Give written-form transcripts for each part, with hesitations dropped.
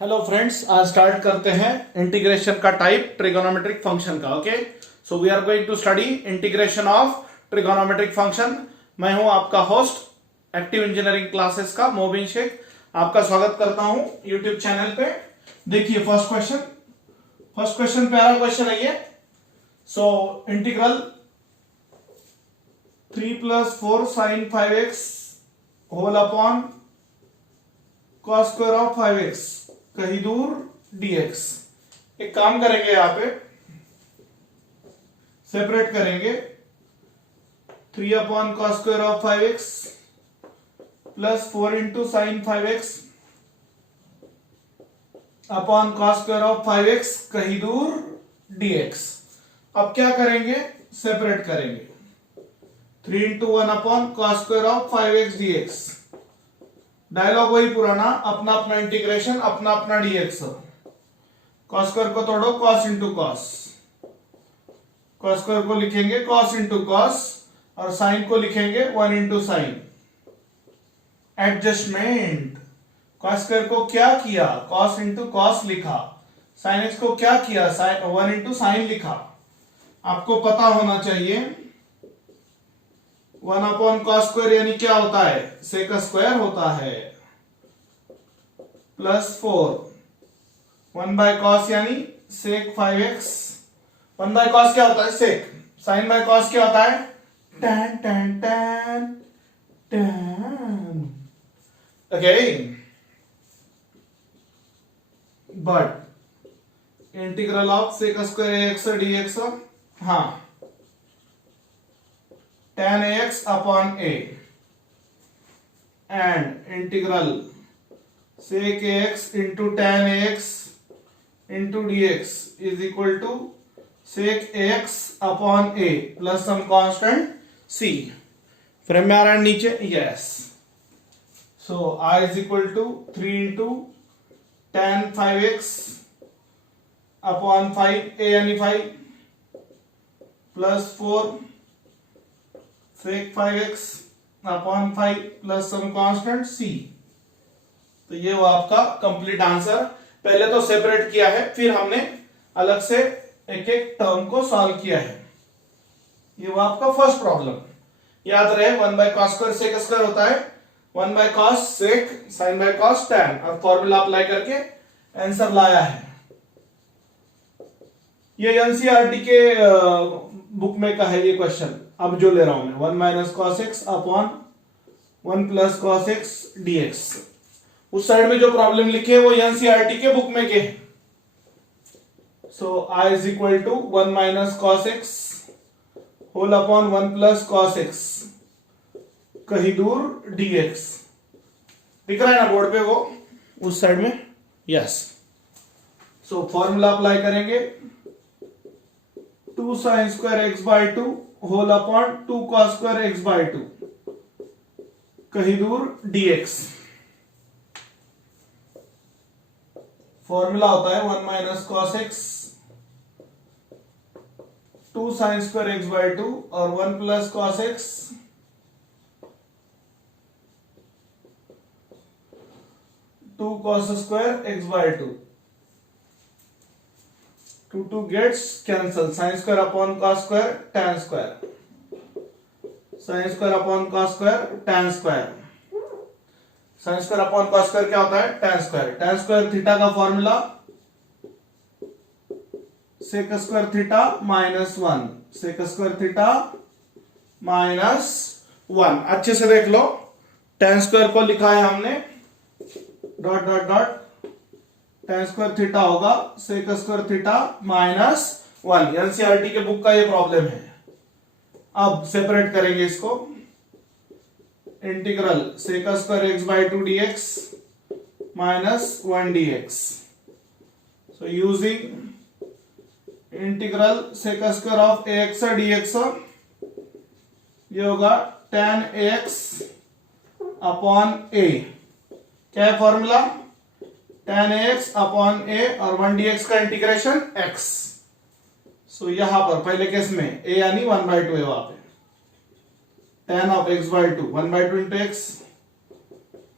Hello friends, आज start करते हैं इंटीग्रेशन का टाइप ट्रिगोनोमेट्रिक फंक्शन का। Okay, so we are going to study integration of trigonometric function. मैं हूं आपका होस्ट एक्टिव इंजीनियरिंग क्लासेस का मोबिन शेख। आपका स्वागत करता हूं यूट्यूब चैनल पे। देखिए फर्स्ट क्वेश्चन प्यारा क्वेश्चन है ये। So integral 3 + 4 sin 5x whole upon cos square of 5x कहीं दूर dx। एक काम करेंगे, यहां पे सेपरेट करेंगे। 3 upon cos square of 5x plus 4 into sine 5x upon cos square of 5x कहीं दूर dx। अब क्या करेंगे, सेपरेट करेंगे। 3 into 1 upon cos square of 5x dx। Dialogue वही पुराना, अपना अपना इंटीग्रेशन, अपना अपना dx। cos स्क्वायर को तोड़ो, cos into cos। cos square को लिखेंगे cos इंटू cos और साइन को लिखेंगे 1 into sine. Adjustment. cos square को क्या किया, cos इंटू cos लिखा। sin x को क्या किया, 1 इंटू साइन लिखा। आपको पता होना चाहिए 1 अपॉन cos स्क्वायर यानी क्या होता है, सेक स्क्वायर होता है, प्लस 4 1 बाय cos यानी सेक 5x। 1 बाय cos क्या होता है, सेक। साइन बाय cos क्या होता है, tan tan tan tan। Okay, but integral of sec square ax dx, हाँ, tan ax upon a and integral sec ax into tan ax into dx is equal to sec ax upon a plus some constant c। Frame में आ रहा है नीचे, yes. So I is equal to 3 into tan 5x upon 5 a यानी 5 plus 4 sec 5x upon 5 plus some constant c। तो ये वो आपका complete answer. पहले तो सेपरेट किया है, फिर हमने अलग से एक एक टर्म को सॉल्व किया है। ये वो आपका फर्स्ट प्रॉब्लम। याद रहे 1 by cos square sec square होता है, 1 by cos sec sin by cos tan, और फॉर्मूला अप्लाई करके आंसर लाया है। ये एनसीईआरटी के बुक में का है ये क्वेश्चन। अब जो ले रहा हूं मैं 1 minus cos x upon 1 plus cos x dx। उस साइड में जो प्रॉब्लम लिखे है वो एनसीईआरटी के बुक में के। So I is equal to 1 minus cos x whole upon 1 plus cos x कहीं दूर dx। दिख रहा है ना बोर्ड पे वो उस साइड में, यस। सो फॉर्मूला अप्लाई करेंगे, 2 sin square x by 2 whole upon 2 cos square x by 2 कहीं दूर dx। फॉर्मूला होता है 1 minus cos x 2 sin square x by 2 और 1 plus cos x 2 cos square x by 2। 2 gets cancel, sin square upon cos square tan square, sin square upon cos square tan square. sin square upon cos square क्या होता है, tan square. tan square theta का formula sec square theta minus 1, sec square theta minus 1। अच्छे से देख लो, tan square को लिखा है हमने dot dot dot, tan square theta होगा sec square theta minus 1। NCERT के बुक का ये प्रॉब्लम है। अब सेपरेट करेंगे इसको। Integral sec square x by 2 dx minus 1 dx। So using integral sec square of ax dx, ये होगा tan ax अपॉन a। क्या है formula, tan ax upon a और 1 dx का इंटीग्रेशन x। सो यहां पर पहले केस में a यानी 1 बाई 2 है, वहां पे tan of x by 2 1 by 2 into x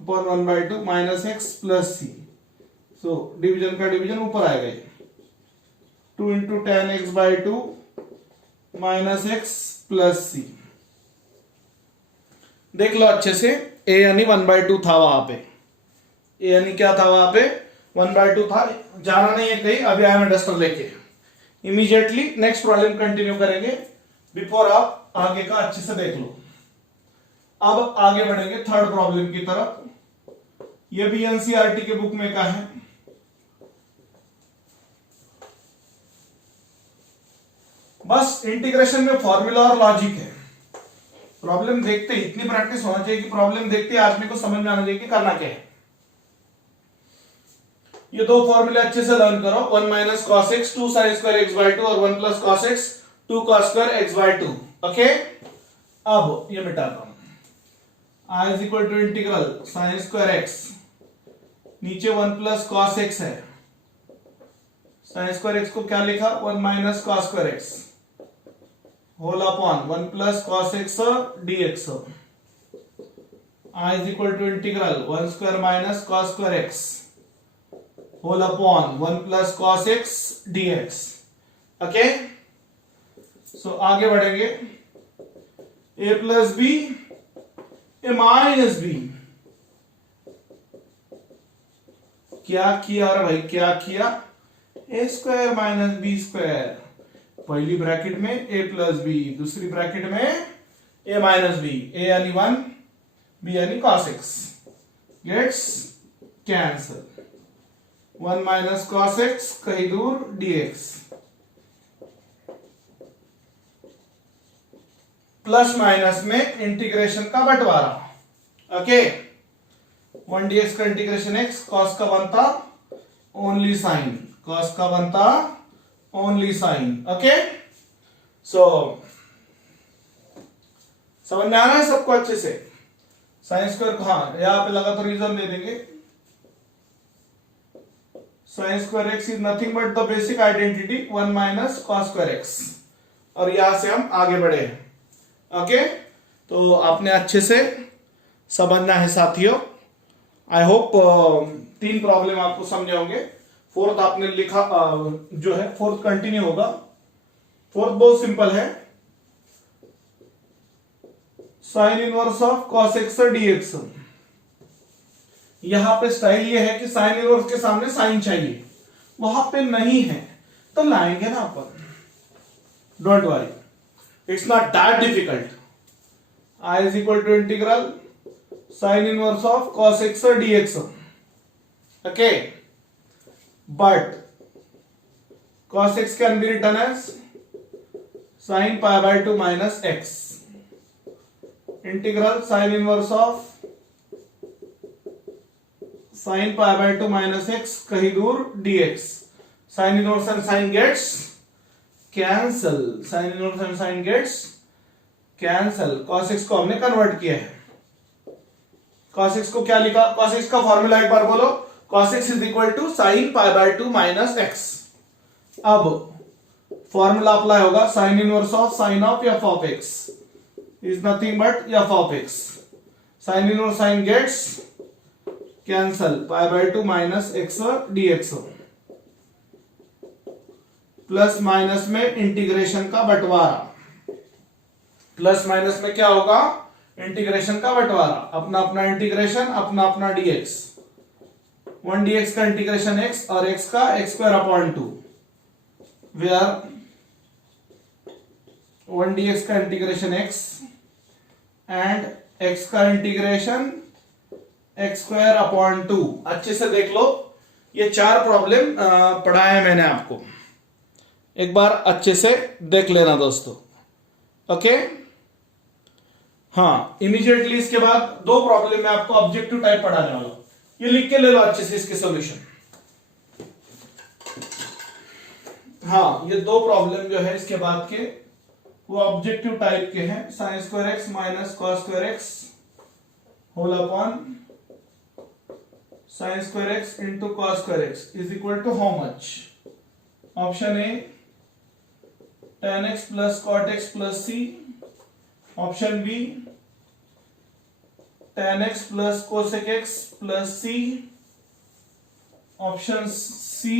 upon 1 by 2 minus x plus c। So division का डिवीजन ऊपर आएगा ये 2 into tan x by two minus x plus C. देख लो अच्छे से, ए यानी 1/2 था वहां पे, ए यानी क्या था वहां पे 1/2 था, जाना नहीं है कहीं, अभी आया मैं डस्टर लेके। इमीडिएटली नेक्स्ट प्रॉब्लम कंटिन्यू करेंगे, बिफोर आप आगे का अच्छे से देख लो। अब आगे बढ़ेंगे थर्ड प्रॉब्लम की तरफ। ये भी एनसीईआरटी के बुक में का है। बस इंटीग्रेशन में फॉर्मूला और लॉजिक है। प्रॉब्लम देखते ही इतनी प्रैक्टिस होना चाहिए कि प्रॉब्लम देखते ही आदमी को समझ में आना चाहिए कि करना क्या है। ये दो फॉर्मूले अच्छे से लर्न करो, 1 minus cos x 2 sine square x by two और 1 plus cos x 2 cos square x by two. Okay, अब ये मिटाता हूं। I is equal to integral sine square x, नीचे 1 प्लस कॉस एक्स है, साइन स्क्वायर एक्स को क्या लिखा 1 minus cos square x whole upon 1 plus cos x dx। I is equal to integral 1 square minus cos square x whole upon 1 plus cos x dx। Okay, so आगे बढ़ेंगे, a plus B A minus B. क्या किया अरे भाई, क्या किया, A square minus B square, पहली bracket में a प्लस बी, दूसरी ब्रैकेट में a माइनस बी, a यानी 1 b यानी cos x gets cancel, 1 minus cos x कहीं दूर dx प्लस माइनस में इंटीग्रेशन का बंटवारा। ओके, 1 dx का इंटीग्रेशन x, कॉस का बनता ओनली साइन, कॉस का बनता ओनली साइन। ओके, सो समझ में आ रहा है सबको अच्छे से। साइन स्क्वायर को हाँ यहां पे लगा तो रीजन दे देंगे, sign square x is nothing but the basic identity 1 minus cos square x, और यहां से हम आगे बढ़े। ओके, तो आपने अच्छे से समझना है साथियों। आई होप 3 प्रॉब्लम आपको समझे होंगे। फोर्थ आपने लिखा जो है फोर्थ कंटिन्यू होगा। फोर्थ बहुत सिंपल है, sine inverse of cos x dx. यहां पे स्टाइल ये है कि साइन इनवर्स के सामने साइन चाहिए, वहां पे नहीं है तो लाएंगे ना अपन, don't worry, it's not that difficult. I is equal to integral sine inverse of cos x dx. Okay, but cos x can be written as sin pi by 2 minus x, integral sin inverse of sin pi by 2 minus x कहीं दूर dx, sin inverse and sin gets cancel, sin inverse and sin gets cancel। cos x को हमने convert किया है, cos x को क्या लिखा, cos x का फॉर्मूला एक बार बोलो, cos x is equal to sin pi by 2 minus x। अब फॉर्मूला अप्लाई होगा, sin inverse of sin of f of x is nothing but f of x, sin inverse sin gets cancel, pi by 2 minus x dx। Plus minus में integration का बंटवारा, plus minus में क्या होगा, integration का बंटवारा, अपना अपना इंटीग्रेशन, अपना अपना dx, 1 dx का इंटीग्रेशन x और x का x square upon 2, where 1 dx का इंटीग्रेशन x एंड x का इंटीग्रेशन x स्क्वायर अपॉन 2। अच्छे से देख लो, ये 4 प्रॉब्लम पढ़ाया है मैंने आपको, एक बार अच्छे से देख लेना दोस्तों। ओके, हाँ इमीडिएटली इसके बाद 2 प्रॉब्लम में आपको ऑब्जेक्टिव टाइप पढ़ाने वाला हूं, ये लिख के ले लो अच्छे से इसके सॉल्यूशन। हाँ, ये 2 प्रॉब्लम जो है इसके बाद के वो ऑब्जेक्टिव टाइप के हैं, sine square x minus cos square x whole upon sine square x into cos square x is equal to how much. Option A tan x plus cot x plus C, option B tan x plus cosec x plus C, option C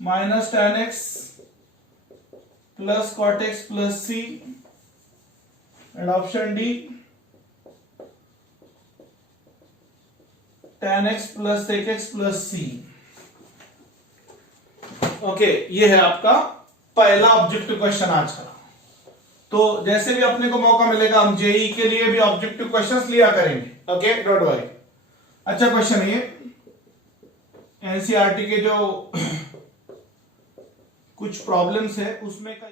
minus tan x plus cot x plus c and option D tan x plus sec x plus c। Okay, ये है आपका पहला objective question आज का। तो जैसे भी अपने को मौका मिलेगा हम जेई के लिए भी ऑब्जेक्टिव क्वेश्चंस लिया करेंगे। Okay, don't worry. अच्छा क्वेश्चन है ये, एनसीईआरटी के जो कुछ प्रॉब्लम्स है उसमें का।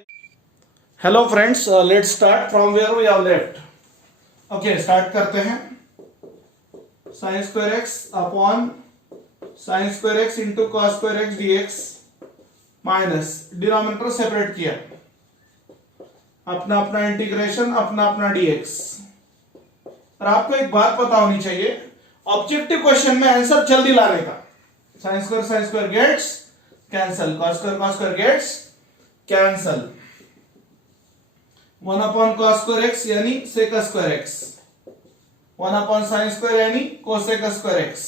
Hello friends, let's start from where we have left. Okay, start करते हैं। sin square x upon sin square x into cos square x dx minus denominator separate किया, अपना अपना इंटीग्रेशन, अपना अपना dx। और आपको एक बात पता होनी चाहिए, ऑब्जेक्टिव क्वेश्चन में आंसर जल्दी लाने का। sin square gets cancel, cos square gets cancel, 1 upon cos square x यानी sec square x, 1 upon sin square यानी cosec स्क्वायर एक्स।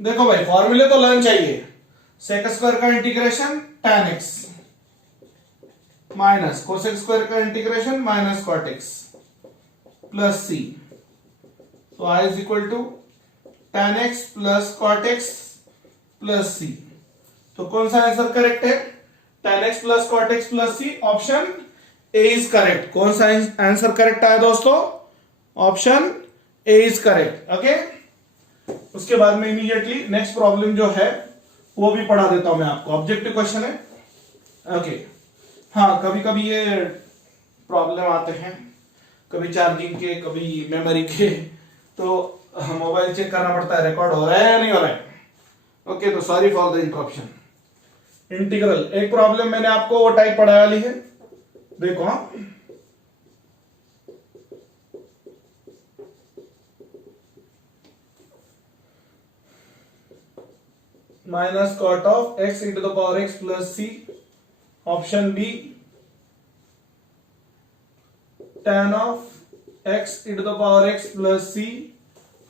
देखो भाई, फॉर्मूले तो लर्न चाहिए। sec स्क्वायर का integration tan x minus cosec square का integration minus cot x plus c। तो i is equal to tan x plus cot x plus c। तो कौन सा आंसर करेक्ट है? tan x plus cot x plus c, option A is correct. कौन सा answer correct आया दोस्तों? Option A is correct. Okay, उसके बाद में इमीडिएटली नेक्स्ट प्रॉब्लम जो है वो भी पढ़ा देता हूं मैं आपको। ऑब्जेक्टिव क्वेश्चन है। ओके, हाँ, कभी कभी ये प्रॉब्लम आते हैं, कभी चार्जिंग के, कभी मेमोरी के, तो मोबाइल चेक करना पड़ता है रिकॉर्ड हो रहा है या नहीं हो रहा है। ओके, तो sorry for the interruption. Integral एक प्रॉब्लम मैंने आपको वो टाइप पढ़ा वाली है, देखो। हाँ, minus cot of x into the power x plus C, option B tan of x into the power x plus C,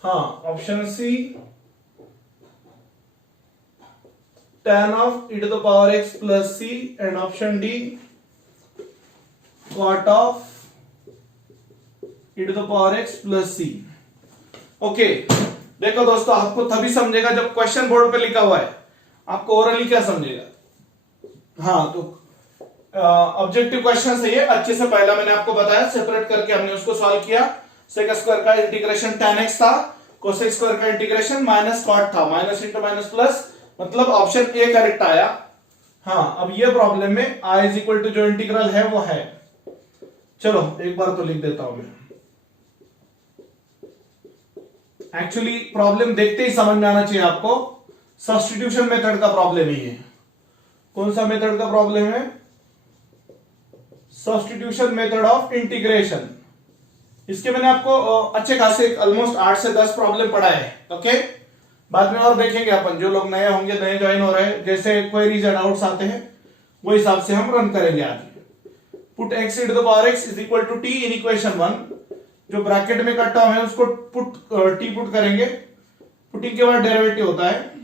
हाँ, option C tan of e to the power x plus C and option D cot of e to the power x plus C. Okay, देखो दोस्तों, आपको तभी समझेगा जब question board पे लिखा हुआ है, आपको ओरली क्या समझेगा। हाँ, तो ऑब्जेक्टिव क्वेश्चन है ये। अच्छे से पहला मैंने आपको बताया, सेपरेट करके हमने उसको सॉल्व किया। sec स्क्वायर का इंटीग्रेशन tan x था, cosec स्क्वायर का इंटीग्रेशन माइनस cot था, माइनस इंटू माइनस प्लस, मतलब ऑप्शन ए करेक्ट आया। हाँ, अब ये प्रॉब्लम में i इज इक्वल टू जो इंटीग्रल है वो है, चलो एक बार तो लिख देता हूं मैं। एक्चुअली प्रॉब्लम देखते ही समझ में आना चाहिए आपको, सब्स्टिट्यूशन मेथड का प्रॉब्लम ही है। कौन सा मेथड का प्रॉब्लम है? Substitution method of integration. इसके मैंने आपको अच्छे खासे ऑलमोस्ट 8 से 10 प्रॉब्लम पढ़ा है। ओके, बाद में और देखेंगे अपन, जो लोग नए होंगे, नए ज्वाइन हो रहे हैं, जैसे क्वेरीज या डाउट्स आते हैं वो हिसाब से हम रन करेंगे आगे। Put x into the power x is equal to t in equation 1, जो ब्रैकेट में का टर्म है उसको टी पुट करेंगे। पुटिंग के बाद डेरिवेटिव होता है।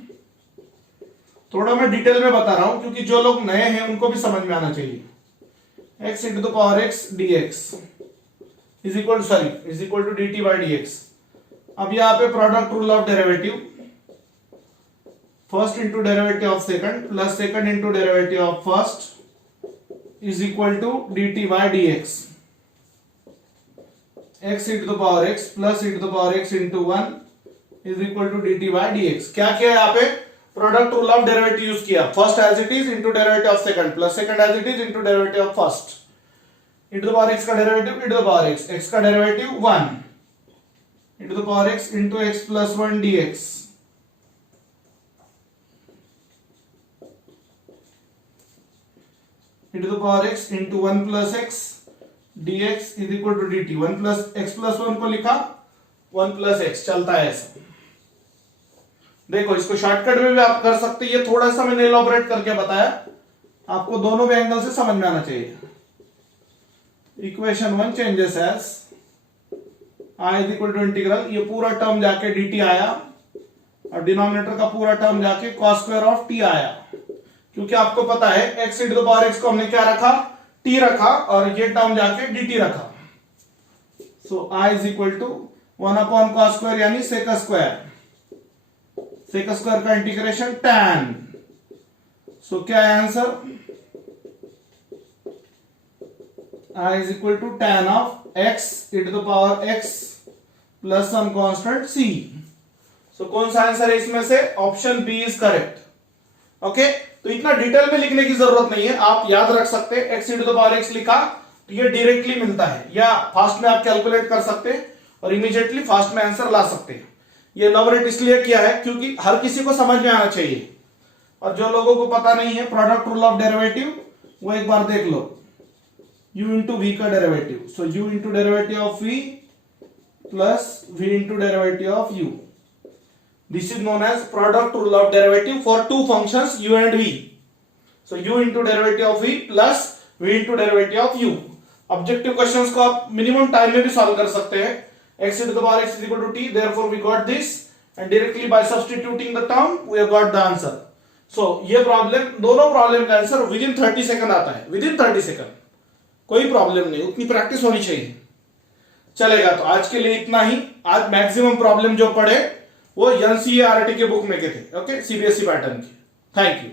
थोड़ा मैं डिटेल में बता रहा हूं क्योंकि जो लोग नए हैं उनको भी समझ में आना चाहिए। x into the power x dx is equal to dt by dx। अब यहाँ पे product rule of derivative, first into derivative of second plus second into derivative of first is equal to dt by dx। x into the power x plus into the power x into 1 is equal to dt by dx। क्या किया यहाँ पे? Product rule of derivative use किया। First as it is into derivative of second plus second as it is into derivative of first. Into the power x का derivative into the power x का derivative 1 into the power x into x plus 1 dx। Into the power x into 1 plus x dx is equal to dt। 1 plus x plus 1 को लिखा, 1 plus x, चलता है ऐसा। देखो, इसको shortcut में भी आप कर सकते हैं। ये थोड़ा सा मैंने एलॉबरेट करके बताया, आपको दोनों भी एंगल से समझ में आना चाहिए। Equation 1 changes as i is equal to integral, ये पूरा टर्म जाके dt आया और डिनोमिनेटर का पूरा टर्म जाके cos स्क्वायर ऑफ टी आया, क्योंकि आपको पता है x into the power x को हमने क्या रखा, t रखा, और ये टर्म जाके dt रखा। So I is equal to 1 upon cos square यानी सेक स्क्वायर, सेक स्क्वायर का इंटीग्रेशन tan। सो क्या है answer, I is equal to tan of x into the power x plus some constant c। So कौन सा answer है इसमें से, option B is correct. Okay, तो इतना डिटेल में लिखने की जरूरत नहीं है, आप याद रख सकते हैं। x into the power x लिखा तो ये डायरेक्टली मिलता है, या फास्ट में आप कैलकुलेट कर सकते हैं और इमीडिएटली फास्ट में आंसर ला सकते हैं। ये इलैबोरेट इसलिए किया है क्योंकि हर किसी को समझ में आना चाहिए, और जो लोगों को पता नहीं है प्रोडक्ट रूल ऑफ डेरिवेटिव वो एक बार देख लो, u इंटू वी का derivative. So u into derivative of v plus v into derivative of u, this is known as product rule of derivative for two functions u and v. So u into derivative of v plus v into derivative of u. Objective questions को आप minimum time में भी solve कर सकते हैं। x into the power x is equal to t, therefore we got this, and directly by substituting the term we have got the answer. So ये problem, दोनों problem का आंसर विद इन 30 सेकंड आता है, with in 30 second, कोई problem नहीं, उतनी practice होनी चाहिए। चलेगा, तो आज के लिए इतना ही। आज मैक्सिमम प्रॉब्लम जो पढ़े वो एनसीईआरटी के बुक में के थे, ओके, सीबीएसई पैटर्न के। Thank you.